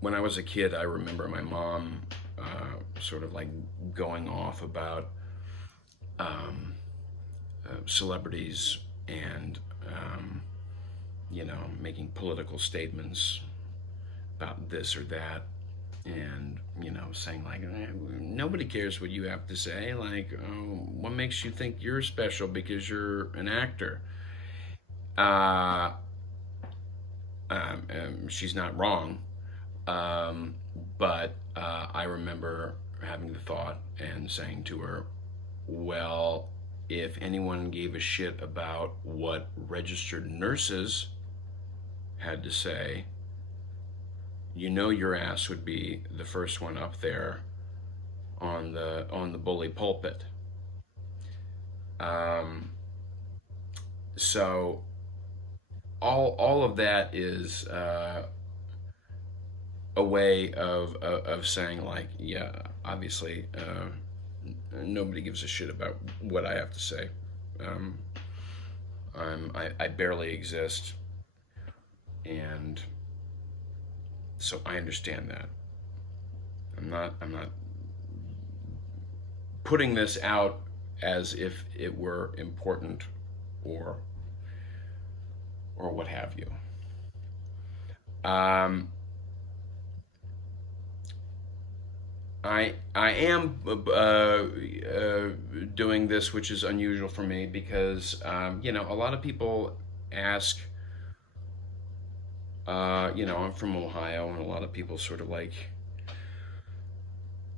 when I was a kid, I remember my mom sort of like going off about um, celebrities and making political statements about this or that, and saying like, nobody cares what you have to say. Like, what makes you think you're special because you're an actor? Uh, she's not wrong, um, but I remember having the thought and saying to her, well, if anyone gave a shit about what registered nurses had to say, your ass would be the first one up there on the bully pulpit. Um, so all of that is a way of saying like, yeah, obviously, nobody gives a shit about what I have to say. Um, I barely exist, and so I understand that. I'm not putting this out as if it were important or what have you. Um, I am doing this, which is unusual for me because a lot of people ask. I'm from Ohio, and a lot of people sort of like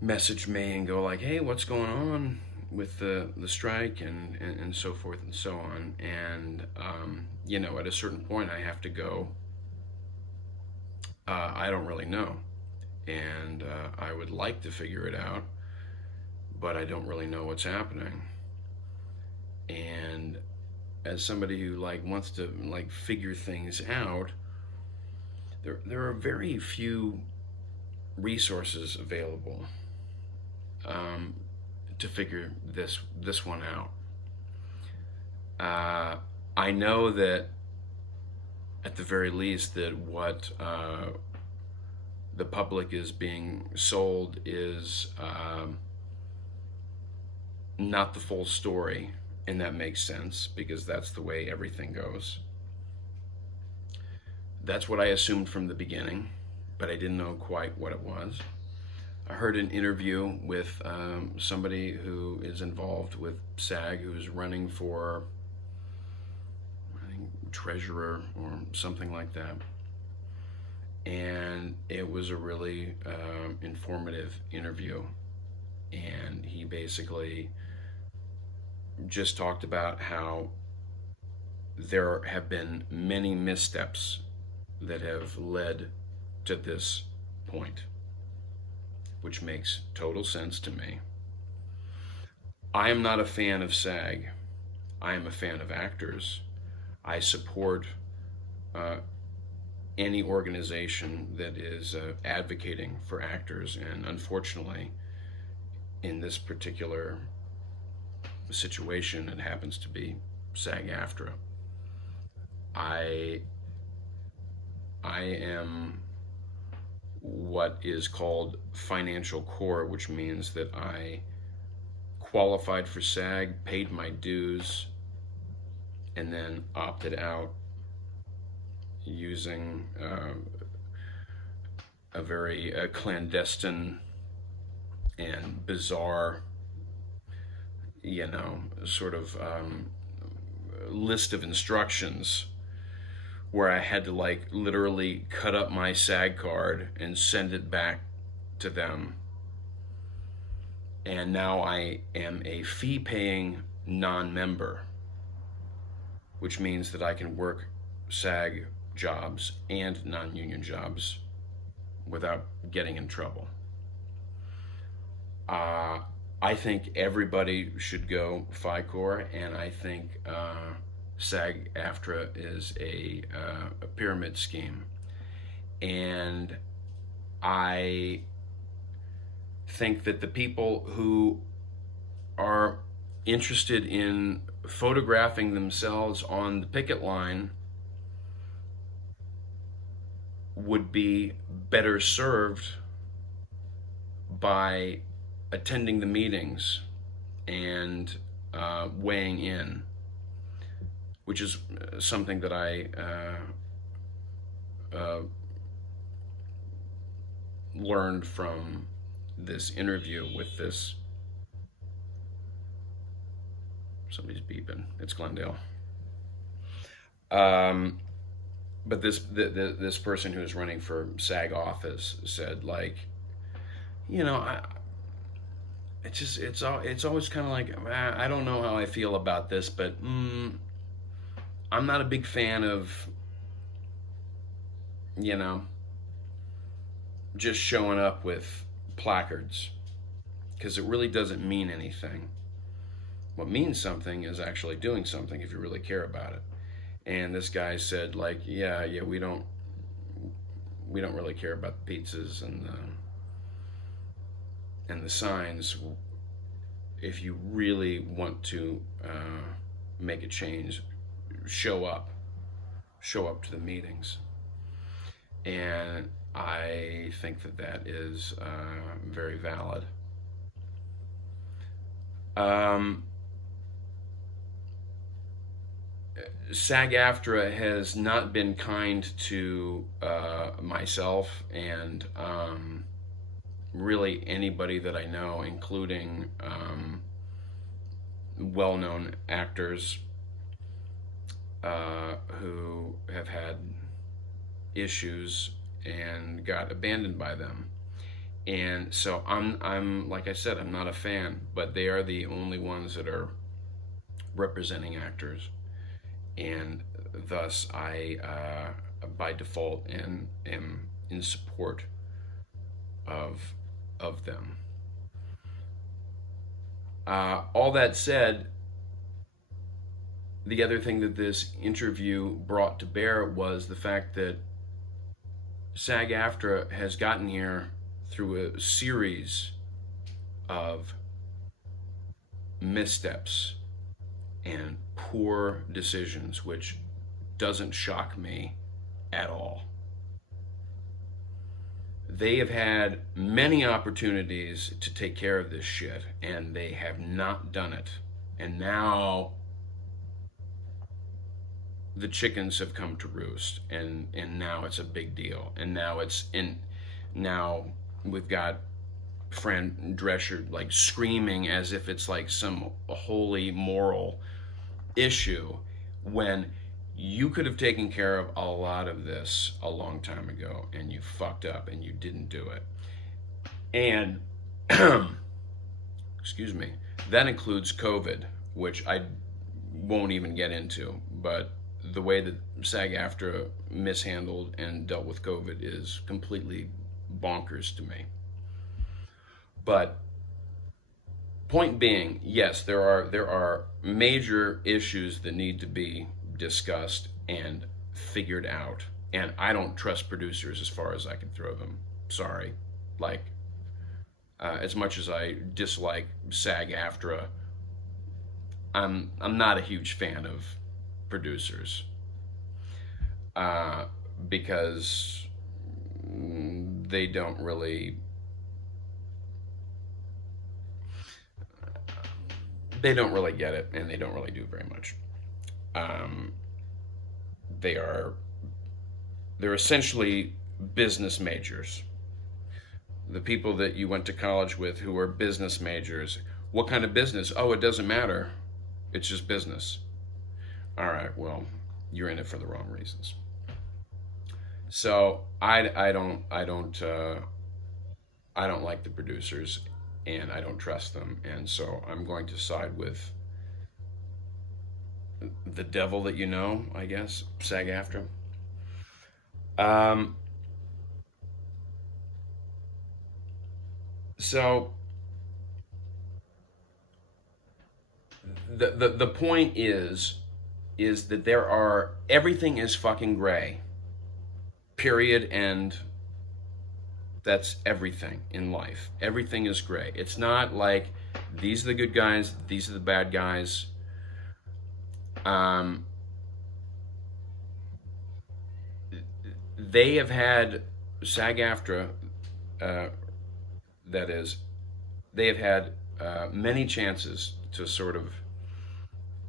message me and go like, "Hey, what's going on with the strike and so forth and so on?" And at a certain point, I have to go. I don't really know, and I would like to figure it out, but I don't really know what's happening. And as somebody who like wants to like figure things out, there are very few resources available um, to figure this one out. I know that at the very least that what the public is being sold is not the full story, and that makes sense because that's the way everything goes. That's what I assumed from the beginning, but I didn't know quite what it was. I heard an interview with somebody who is involved with SAG, who's running for, I think, treasurer or something like that. And it was a really informative interview. And he basically just talked about how there have been many missteps that have led to this point, which makes total sense to me. I am not a fan of SAG. I am a fan of actors. I support any organization that is advocating for actors, and unfortunately, in this particular situation, it happens to be SAG-AFTRA. I am what is called financial core, which means that I qualified for SAG, paid my dues, and then opted out using a very clandestine and bizarre, sort of list of instructions where I had to like literally cut up my SAG card and send it back to them. And now I am a fee-paying non-member, which means that I can work SAG jobs and non-union jobs without getting in trouble. I think everybody should go FICOR, and I think SAG-AFTRA is a pyramid scheme. And I think that the people who are interested in photographing themselves on the picket line would be better served by attending the meetings and weighing in, which is something that I learned from this interview with this. Somebody's beeping. It's Glendale. But this person who's running for SAG office said, like, it's always kind of like, I don't know how I feel about this, but I'm not a big fan of just showing up with placards, because it really doesn't mean anything. What means something is actually doing something if you really care about it. And this guy said, like, yeah, we don't really care about the pizzas and the signs. If you really want to make a change, show up to the meetings. And I think that is very valid. SAG-AFTRA has not been kind to myself and really anybody that I know, including well-known actors who have had issues and got abandoned by them. And so I'm like I said, I'm not a fan, but they are the only ones that are representing actors. And thus I, by default, am in support of them. All that said, the other thing that this interview brought to bear was the fact that SAG-AFTRA has gotten here through a series of missteps and poor decisions, which doesn't shock me at all. They have had many opportunities to take care of this shit, and they have not done it. And now the chickens have come to roost, and now it's a big deal. And now we've got Fran Drescher like screaming as if it's like some holy moral issue, when you could have taken care of a lot of this a long time ago, and you fucked up and you didn't do it. And excuse me, that includes COVID, which I won't even get into, but the way that SAG-AFTRA mishandled and dealt with COVID is completely bonkers to me. But point being, yes, there are major issues that need to be discussed and figured out. And I don't trust producers as far as I can throw them. Sorry. Like, as much as I dislike SAG-AFTRA, I'm not a huge fan of producers. Because they don't really get it, and they don't really do very much. They're essentially business majors. The people that you went to college with who are business majors. What kind of business? Oh, it doesn't matter. It's just business. All right, well, you're in it for the wrong reasons. So I don't like the producers, and I don't trust them, and so I'm going to side with the devil that you know, I guess, SAG-AFTRA. So the point is that everything is fucking gray. Period. And that's everything in life. Everything is gray. It's not like these are the good guys, these are the bad guys. they have had SAG-AFTRA, uh, that is, they have had many chances to sort of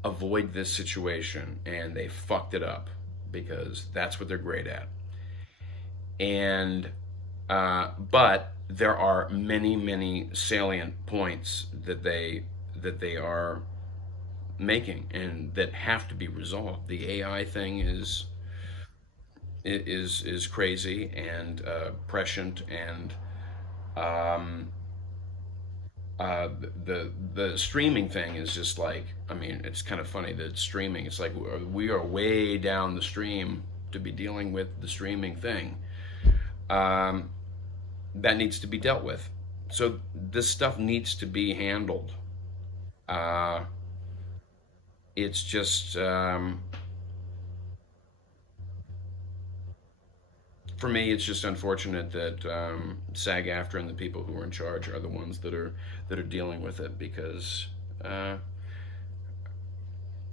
avoid this situation, and they fucked it up because that's what they're great at. And but there are many, many salient points that they are making and that have to be resolved. The AI thing is crazy and prescient, and um, the streaming thing is just like, I mean, it's kind of funny that streaming. It's like we are way down the stream to be dealing with the streaming thing. Um, that needs to be dealt with. So this stuff needs to be handled. Uh, it's just for me, it's just unfortunate that SAG-AFTRA and the people who are in charge are the ones that are dealing with it, because uh,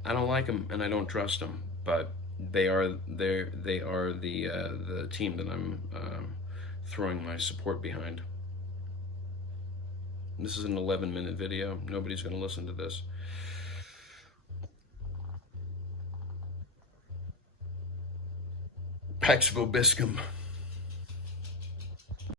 I don't like them and I don't trust them. But they are the team that I'm throwing my support behind. This is an 11-minute video. Nobody's going to listen to this. Pax Vobiscum.